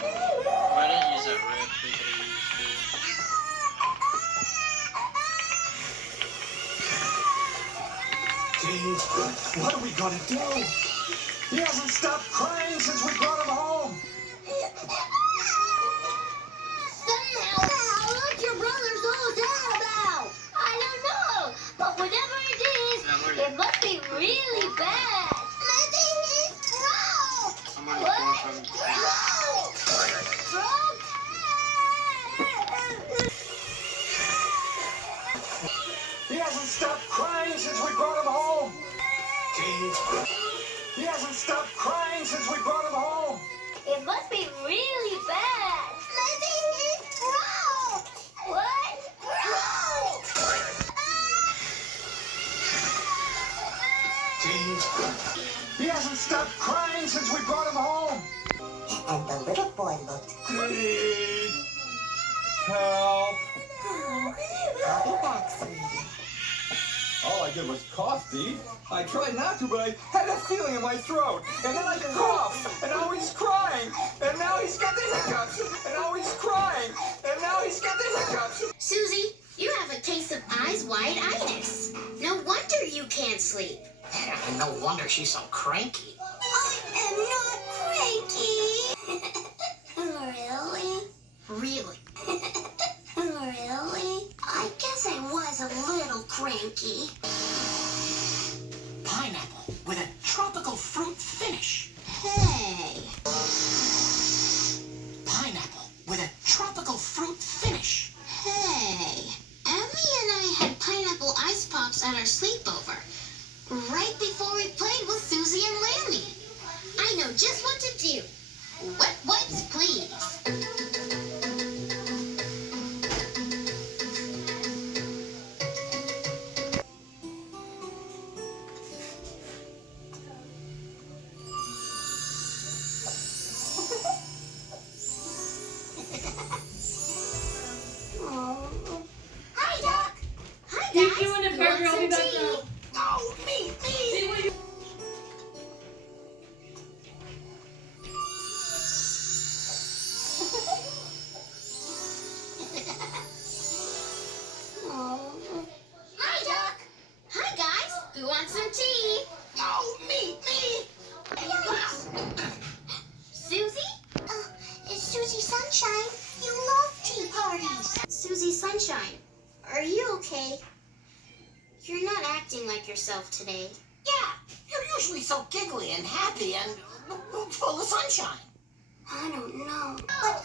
Why didn't use that red we could have used Dave, what are we gonna do? He hasn't stopped crying since we brought him home. Somehow, what's your brother so sad about? I don't know, but whatever it is, it must be really bad. Maybe he's broke. What? Broke? He hasn't stopped crying since we brought him home. Dave, he hasn't stopped crying since we brought him home. It must be really bad. Maybe he's broke. What? Broke. Dave, he hasn't stopped crying since we brought him home. And the little boy looked. Dave, help. I'll be back, sweetie. All I did was cough, Dee. I tried not to, but I had a feeling in my throat. And then I coughed, and now he's crying. And now he's got the hiccups. And now he's crying. And now he's got the hiccups. Susie, you have a case of eyes wide-eyedness. No wonder you can't sleep. And no wonder she's so cranky. I am not cranky. Really? Really? Really? I guess I was a little cranky. Pineapple with a tropical fruit finish. Hey. Pineapple with a tropical fruit finish. Hey. Emmy and I had pineapple ice pops at our sleepover. Right before we played with Susie and Lammy. I know just what to do. Wet wipes, please. Hi, Doc. Hi, Keep guys. doing it, You Burger. want I'll be some back tea? now. Oh, me. See what you... Hi, Doc. Hi, guys. Who wants some tea? Oh, me. Susie? It's Susie Sunshine. You love tea parties. Susie Sunshine, are you okay? You're not acting like yourself today. Yeah, you're usually so giggly and happy and full of sunshine. I don't know. But,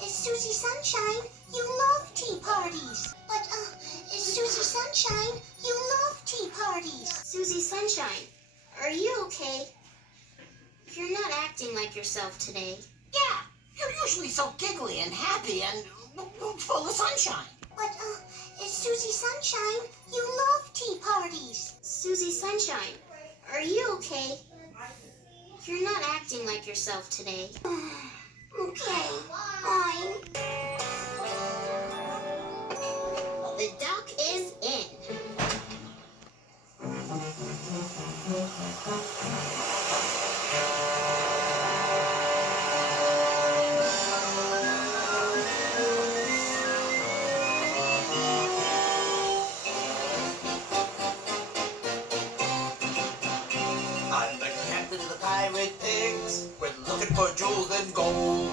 it's Susie Sunshine. You love tea parties. But, it's Susie Sunshine. You love tea parties. Susie Sunshine, are you okay? You're not acting like yourself today. Yeah, you're usually so giggly and happy and full of sunshine. But, it's Susie Sunshine. You love tea parties. Susie Sunshine, are you okay? You're not acting like yourself today. Okay, fine. The doc is in. I'm the captain of the pirate pigs. We're looking for jewels and gold.